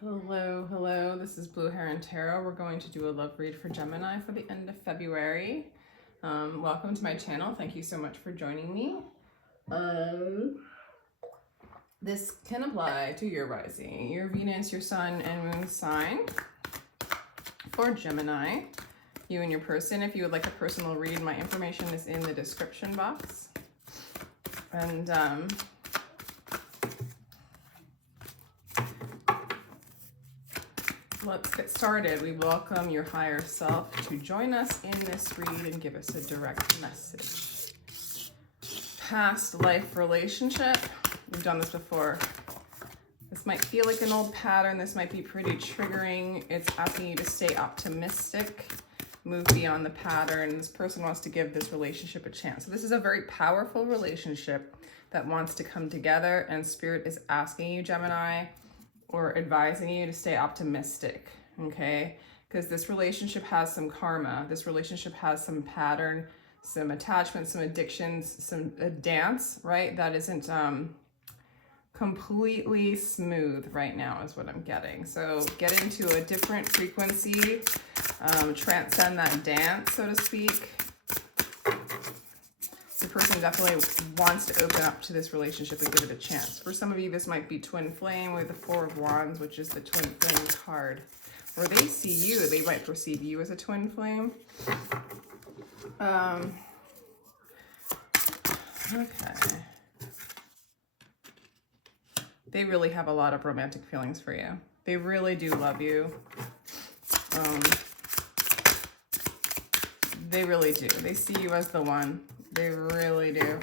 Hello. This is Blue Heron Tarot. We're going to do a love read for Gemini for the end of February. Welcome to my channel. Thank you so much for joining me. This can apply to your rising, your Venus, your Sun, and Moon sign. For Gemini, you and your person. If you would like a personal read, my information is in the description box. And let's get started. We welcome your higher self to join us in this read and give us a direct message. Past life relationship. We've done this before. This might feel like an old pattern. This might be pretty triggering. It's asking you to stay optimistic, move beyond the pattern. This person wants to give this relationship a chance. So this is a very powerful relationship that wants to come together, and Spirit is asking you, Gemini, or advising you to stay optimistic, okay? Because this relationship has some karma. This relationship has some pattern, some attachments, some addictions, some dance, right? That isn't completely smooth right now is what I'm getting. So get into a different frequency, transcend that dance, so to speak. The person definitely wants to open up to this relationship and give it a chance. For some of you, this might be twin flame with the Four of Wands, which is the twin flame card. Or they see you, they might perceive you as a twin flame. Okay. They really have a lot of romantic feelings for you. They really do love you. They really do. They see you as the one. They really do.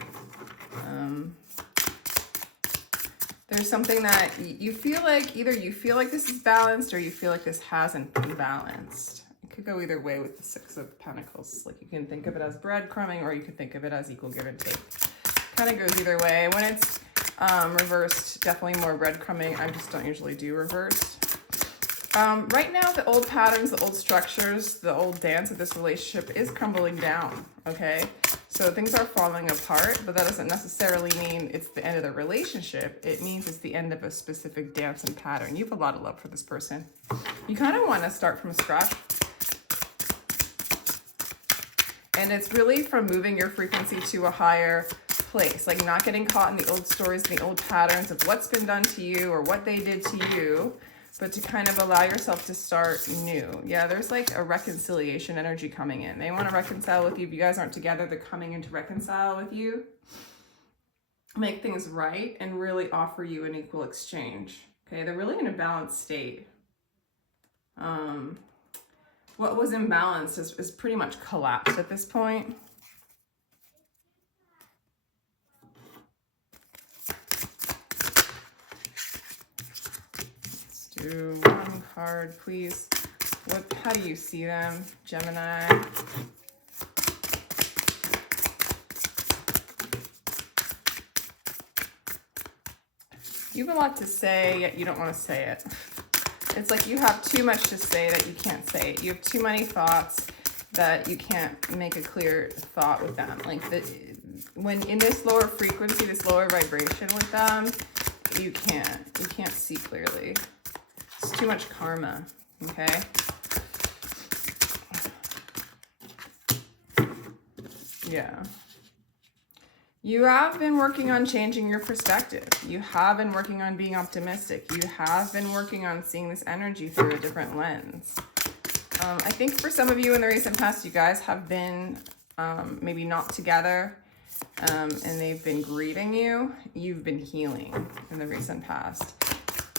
There's something that you feel like, either you feel like this is balanced or you feel like this hasn't been balanced. It could go either way with the Six of Pentacles. Like, you can think of it as breadcrumbing, or you could think of it as equal give and take. Kind of goes either way. When it's reversed, definitely more breadcrumbing. I just don't usually do reversed. Right now, the old patterns, the old structures, the old dance of this relationship is crumbling down, okay? So things are falling apart, but that doesn't necessarily mean it's the end of the relationship. It means it's the end of a specific dance and pattern. You have a lot of love for this person. You kind of want to start from scratch. And it's really from moving your frequency to a higher place, like not getting caught in the old stories, the old patterns of what's been done to you or what they did to you, but to kind of allow yourself to start new. Yeah, there's like a reconciliation energy coming in. They want to reconcile with you. If you guys aren't together, they're coming in to reconcile with you, make things right, and really offer you an equal exchange. Okay, they're really in a balanced state. What was imbalanced is pretty much collapsed at this point. Do one card, please. How do you see them, Gemini? You have a lot to say, yet you don't want to say it. It's like you have too much to say that you can't say it. You have too many thoughts that you can't make a clear thought with them. Like, when in this lower frequency, this lower vibration with them, you can't see clearly. It's too much karma, okay? Yeah. You have been working on changing your perspective. You have been working on being optimistic. You have been working on seeing this energy through a different lens. I think for some of you in the recent past, you guys have been maybe not together, and they've been grieving you. You've been healing in the recent past.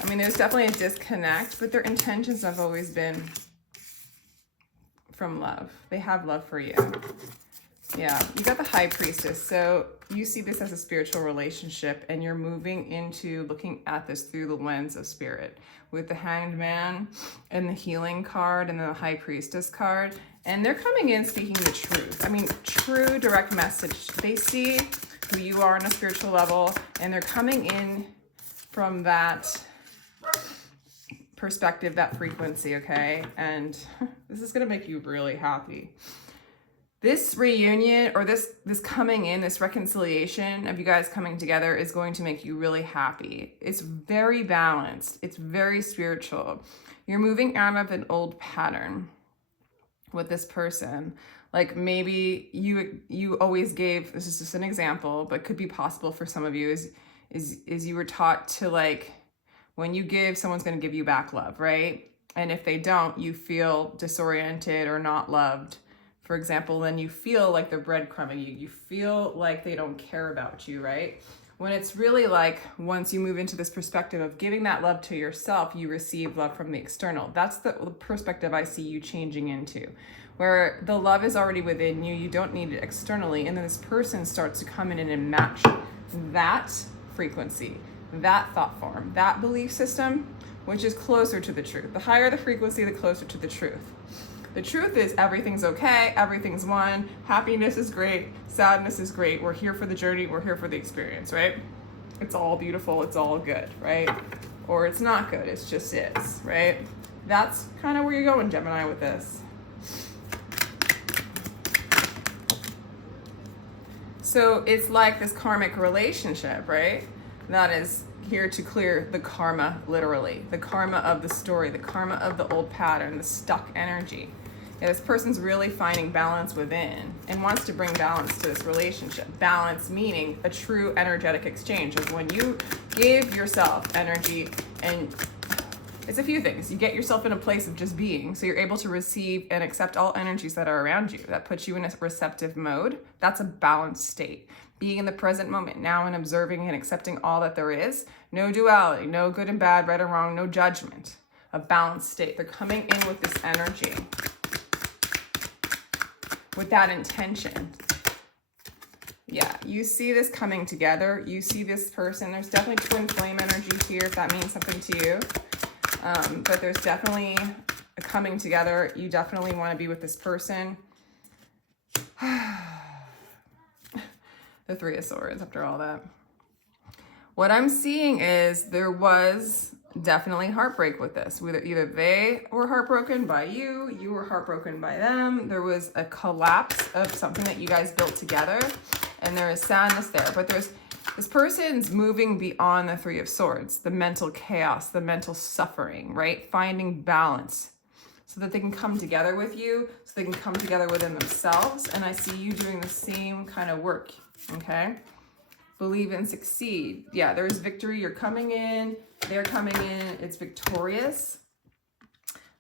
I mean, there's definitely a disconnect, but their intentions have always been from love. They have love for you. Yeah, you got the High Priestess. So you see this as a spiritual relationship, and you're moving into looking at this through the lens of spirit with the Hanged Man and the Healing card and the High Priestess card. And they're coming in speaking the truth. I mean, true direct message. They see who you are on a spiritual level, and they're coming in from that perspective, that frequency, okay? And this is going to make you really happy. This reunion, or this coming in, this reconciliation of you guys coming together is going to make you really happy. It's very balanced. It's very spiritual. You're moving out of an old pattern with this person. Like maybe you always gave, this is just an example, but could be possible for some of you, is you were taught to, like, when you give, someone's going to give you back love, right? And if they don't, you feel disoriented or not loved, for example, then you feel like they're breadcrumbing you. You feel like they don't care about you, right? When it's really like, once you move into this perspective of giving that love to yourself, you receive love from the external. That's the perspective I see you changing into, where the love is already within you. You don't need it externally. And then this person starts to come in and match that frequency, that thought form, that belief system, which is closer to the truth. The higher the frequency, the closer to the truth. The truth is everything's okay, everything's one, happiness is great, sadness is great, we're here for the journey, we're here for the experience, right? It's all beautiful, it's all good, right? Or it's not good, it's just is, right? That's kind of where you're going, Gemini, with this. So it's like this karmic relationship, right? That is here to clear the karma, literally. The karma of the story, the karma of the old pattern, the stuck energy. Yeah, this person's really finding balance within and wants to bring balance to this relationship. Balance meaning a true energetic exchange of when you give yourself energy, and it's a few things. You get yourself in a place of just being, so you're able to receive and accept all energies that are around you. That puts you in a receptive mode. That's a balanced state. Being in the present moment now and observing and accepting all that there is. No duality, no good and bad, right or wrong, no judgment. A balanced state. They're coming in with this energy, with that intention. Yeah, you see this coming together. You see this person. There's definitely twin flame energy here, if that means something to you. But there's definitely a coming together. You definitely want to be with this person. The Three of Swords after all that. What I'm seeing is there was definitely heartbreak with this. Either they were heartbroken by you, you were heartbroken by them. There was a collapse of something that you guys built together, and there is sadness there. But there's this person's moving beyond the Three of Swords, the mental chaos, the mental suffering, right? Finding balance so that they can come together with you, so they can come together within themselves. And I see you doing the same kind of work, okay? Believe and succeed. Yeah, there's victory. You're coming in. They're coming in. It's victorious.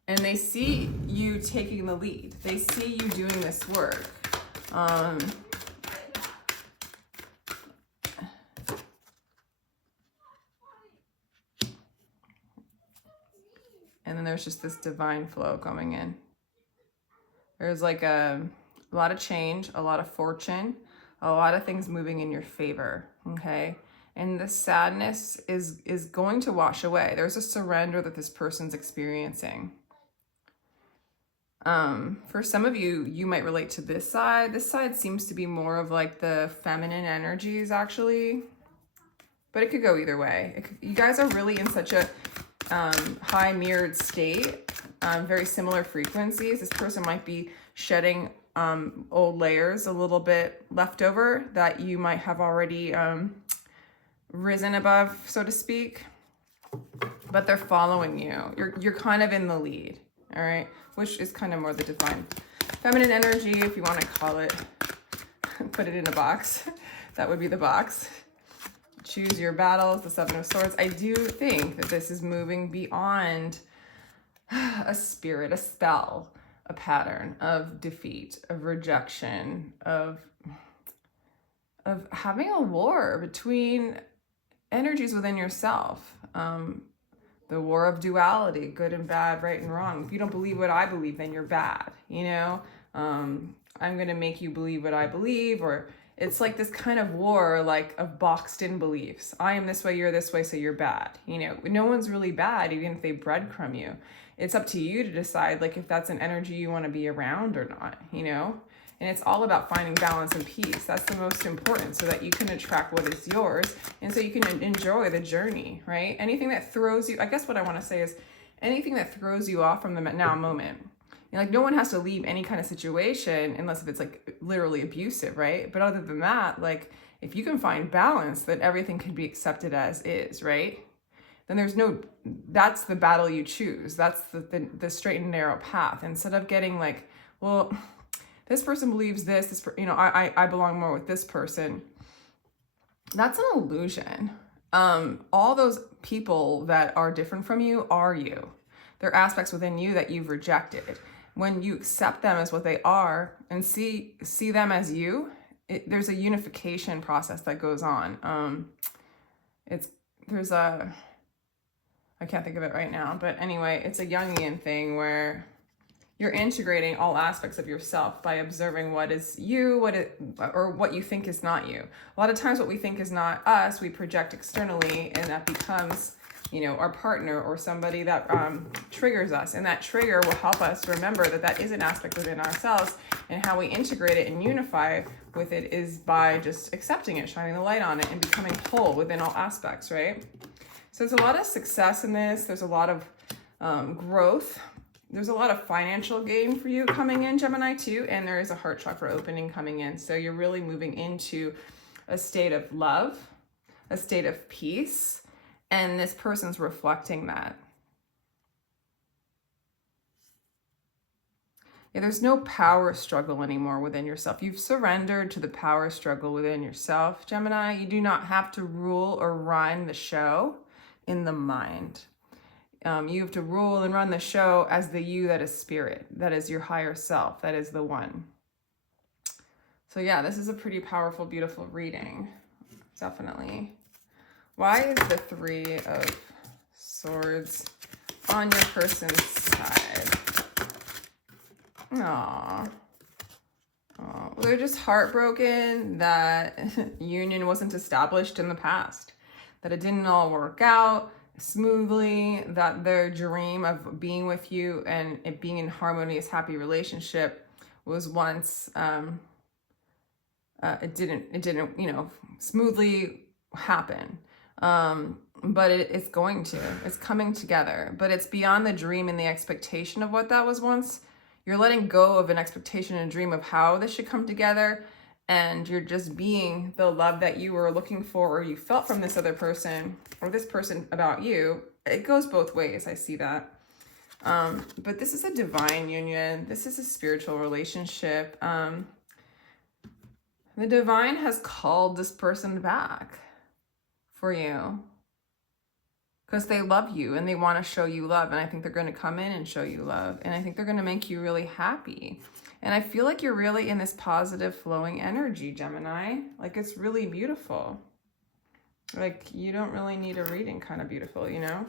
And they see you taking the lead. They see you doing this work. And then there's just this divine flow coming in. There's like a lot of change, a lot of fortune, a lot of things moving in your favor, okay? And the sadness is going to wash away. There's a surrender that this person's experiencing. For some of you, you might relate to this side. This side seems to be more of like the feminine energies, actually. But it could go either way. You guys are really in such a high mirrored state, very similar frequencies. This person might be shedding old layers, a little bit left over that you might have already risen above, so to speak, but they're following you. You're kind of in the lead, all right? Which is kind of more the divine feminine energy, if you want to call it, put it in a box. That would be the box. Choose your battles, the Seven of Swords. I do think that this is moving beyond a spirit, a spell, a pattern of defeat, of rejection, of having a war between energies within yourself. The war of duality, good and bad, right and wrong. If you don't believe what I believe, then you're bad, you know? I'm going to make you believe what I believe, or it's like this kind of war, like of boxed in beliefs. I am this way, you're this way, so you're bad. You know, no one's really bad, even if they breadcrumb you. It's up to you to decide, like, if that's an energy you want to be around or not, you know? And it's all about finding balance and peace. That's the most important, so that you can attract what is yours, and so you can enjoy the journey, right? Anything that throws you, I guess what I want to say is, anything that throws you off from the now moment, like, no one has to leave any kind of situation unless if it's like literally abusive, right? But other than that, like, if you can find balance, that everything can be accepted as is, right? Then that's the battle you choose. That's the straight and narrow path. Instead of getting like, well, this person believes this, I belong more with this person. That's an illusion. All those people that are different from you are you. They're aspects within you that you've rejected. When you accept them as what they are and see them as you, there's a unification process that goes on. I can't think of it right now, but anyway, it's a Jungian thing where you're integrating all aspects of yourself by observing what is you, or what you think is not you. A lot of times what we think is not us, we project externally, and that becomes, our partner or somebody that triggers us. And that trigger will help us remember that is an aspect within ourselves, and how we integrate it and unify with it is by just accepting it, shining the light on it, and becoming whole within all aspects, right? So there's a lot of success in this. There's a lot of growth. There's a lot of financial gain for you coming in, Gemini, too. And there is a heart chakra opening coming in. So you're really moving into a state of love, a state of peace. And this person's reflecting that. Yeah, there's no power struggle anymore within yourself. You've surrendered to the power struggle within yourself, Gemini. You do not have to rule or run the show in the mind. You have to rule and run the show as the you that is spirit, that is your higher self, that is the one. So yeah, this is a pretty powerful, beautiful reading, definitely. Why is the 3 of Swords on your person's side? Aww. They're just heartbroken that union wasn't established in the past, that it didn't all work out smoothly, that their dream of being with you and it being in harmonious, happy relationship was once, it didn't, smoothly happen. But it's coming together, but it's beyond the dream and the expectation of what that was once. You're letting go of an expectation and a dream of how this should come together, and you're just being the love that you were looking for or you felt from this other person or this person about you. It goes both ways. I see that. But this is a divine union. This is a spiritual relationship. The divine has called this person back for you because they love you and they want to show you love. And I think they're going to come in and show you love. And I think they're going to make you really happy. And I feel like you're really in this positive flowing energy, Gemini. Like, it's really beautiful. Like, you don't really need a reading kind of beautiful, Yeah,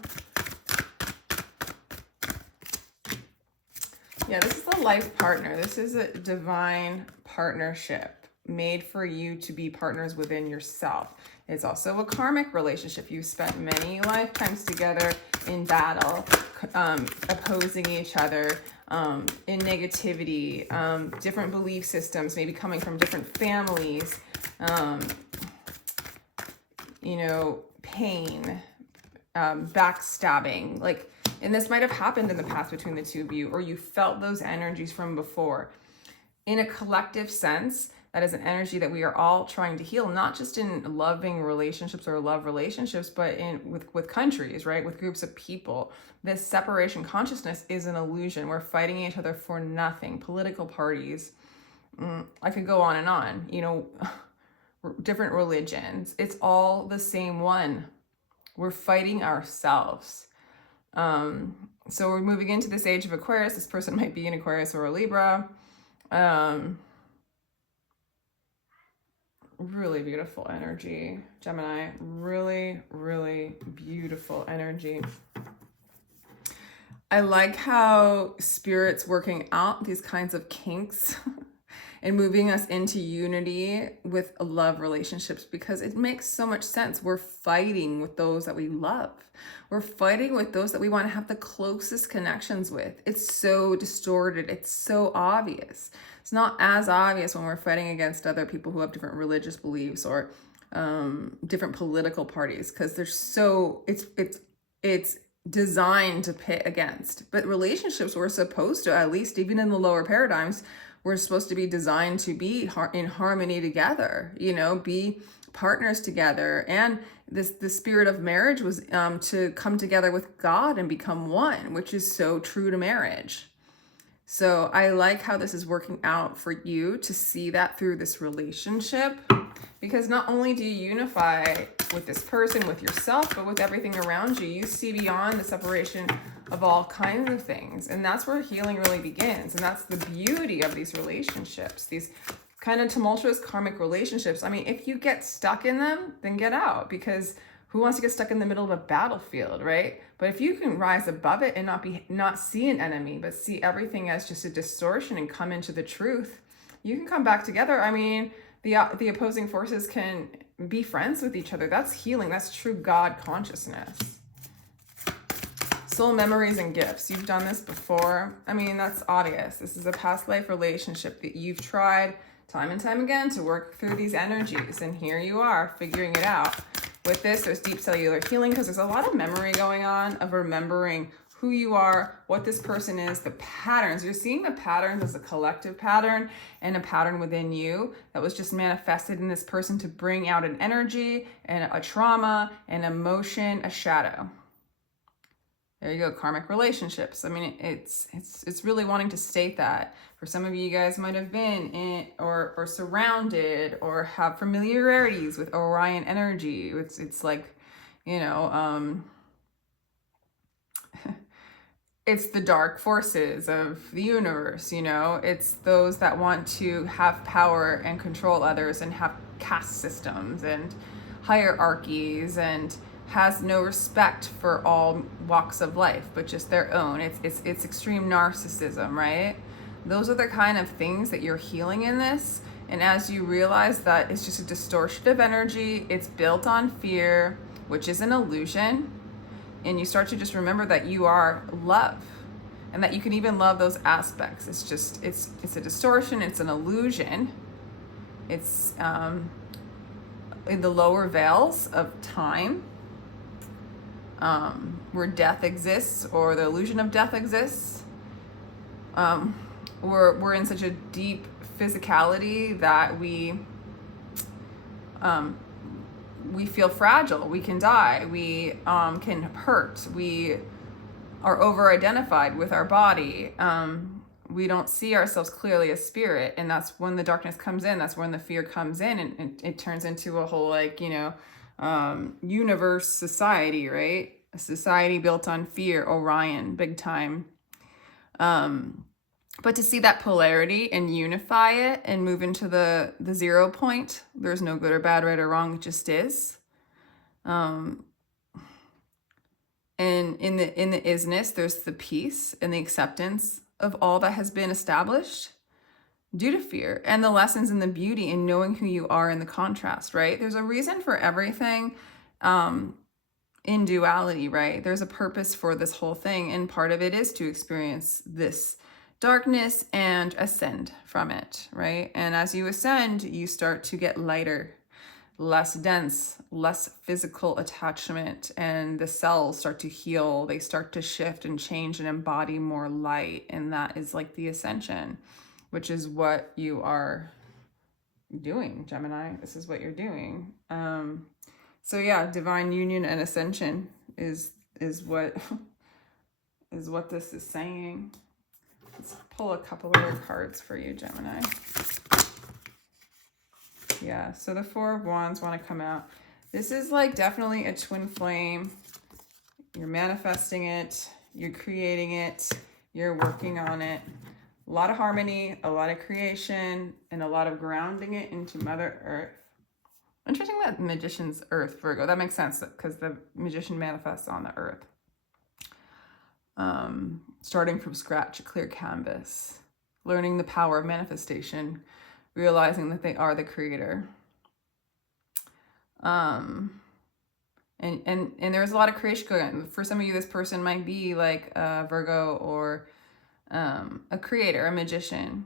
this is the life partner. This is a divine partnership made for you to be partners within yourself. It's also a karmic relationship. You've spent many lifetimes together in battle, opposing each other, in negativity, different belief systems, maybe coming from different families, pain, backstabbing, and this might have happened in the past between the two of you, or you felt those energies from before. In a collective sense, that is an energy that we are all trying to heal, not just in loving relationships or love relationships, but with countries, right? With groups of people. This separation consciousness is an illusion. We're fighting each other for nothing. Political parties. I could go on and on. Different religions. It's all the same one. We're fighting ourselves. So we're moving into this age of Aquarius. This person might be an Aquarius or a Libra. Really beautiful energy, Gemini. Really, really beautiful energy. I like how Spirit's working out these kinds of kinks and moving us into unity with love relationships, because it makes so much sense. We're fighting with those that we love. We're fighting with those that we want to have the closest connections with. It's so distorted. It's so obvious. It's not as obvious when we're fighting against other people who have different religious beliefs or different political parties, because they're so, it's designed to pit against. But relationships were supposed to, at least even in the lower paradigms, were supposed to be designed to be in harmony together, you know, be partners together. And the spirit of marriage was to come together with God and become one, which is so true to marriage. So I like how this is working out for you to see that through this relationship, because not only do you unify with this person, with yourself, but with everything around you. You see beyond the separation of all kinds of things. And that's where healing really begins. And that's the beauty of these relationships, these kind of tumultuous karmic relationships. I mean, if you get stuck in them, then get out, because who wants to get stuck in the middle of a battlefield, right? But if you can rise above it and not see an enemy, but see everything as just a distortion and come into the truth, you can come back together. I mean, the opposing forces can be friends with each other. That's healing. That's true God consciousness. Soul memories and gifts. You've done this before. I mean, that's obvious. This is a past life relationship that you've tried time and time again to work through these energies. And here you are figuring it out. With this, there's deep cellular healing, because there's a lot of memory going on of remembering who you are, what this person is, the patterns. You're seeing the patterns as a collective pattern and a pattern within you that was just manifested in this person to bring out an energy and a trauma, an emotion, a shadow. There you go, karmic relationships. I mean, it's really wanting to state that. For some of you guys might have been in or surrounded or have familiarities with Orion energy. It's like, you know, it's the dark forces of the universe, you know. It's those that want to have power and control others and have caste systems and hierarchies, and has no respect for all walks of life, but just their own. It's extreme narcissism, right? Those are the kind of things that you're healing in this. And as you realize that it's just a distortion of energy, it's built on fear, which is an illusion, and you start to just remember that you are love, and that you can even love those aspects. It's just, it's a distortion, it's an illusion. It's in the lower veils of time, where death exists, or the illusion of death exists. We're in such a deep physicality that we feel fragile. We can die. We can hurt. We are over-identified with our body. We don't see ourselves clearly as spirit, and that's when the darkness comes in. That's when the fear comes in, and it turns into a whole, like, you know, universe society, right? A society built on fear, Orion, big time. But to see that polarity and unify it and move into the 0 point, there's no good or bad, right or wrong, it just is. And in the isness, there's the peace and the acceptance of all that has been established due to fear, and the lessons and the beauty in knowing who you are in the contrast, right? There's a reason for everything in duality, right? There's a purpose for this whole thing, and part of it is to experience this darkness and ascend from it, right? And as you ascend, you start to get lighter, less dense, less physical attachment, and the cells start to heal. They start to shift and change and embody more light, and that is like the ascension, which is what you are doing, Gemini. This is what you're doing. So yeah, divine union and ascension is what this is saying. Let's pull a couple other cards for you, Gemini. Yeah, so the Four of Wands want to come out. This is like definitely a twin flame. You're manifesting it, you're creating it, you're working on it. A lot of harmony, a lot of creation, and a lot of grounding it into Mother Earth. Interesting that Magician's Earth, Virgo. That makes sense because the Magician manifests on the Earth. Starting from scratch, a clear canvas. Learning the power of manifestation. Realizing that they are the creator. And there's a lot of creation going on. For some of you, this person might be like a Virgo or a creator, a magician.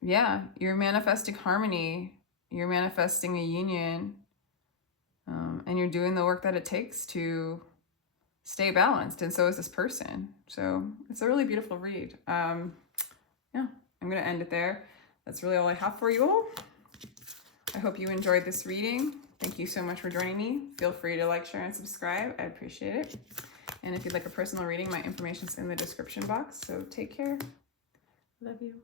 Yeah, you're manifesting harmony. You're manifesting a union. And you're doing the work that it takes to stay balanced, and so is this person. So it's a really beautiful read. Yeah, I'm going to end it there. That's really all I have for you all. I hope you enjoyed this reading. Thank you so much for joining me. Feel free to like, share, and subscribe. I appreciate it. And if you'd like a personal reading, my information's in the description box. So take care. Love you.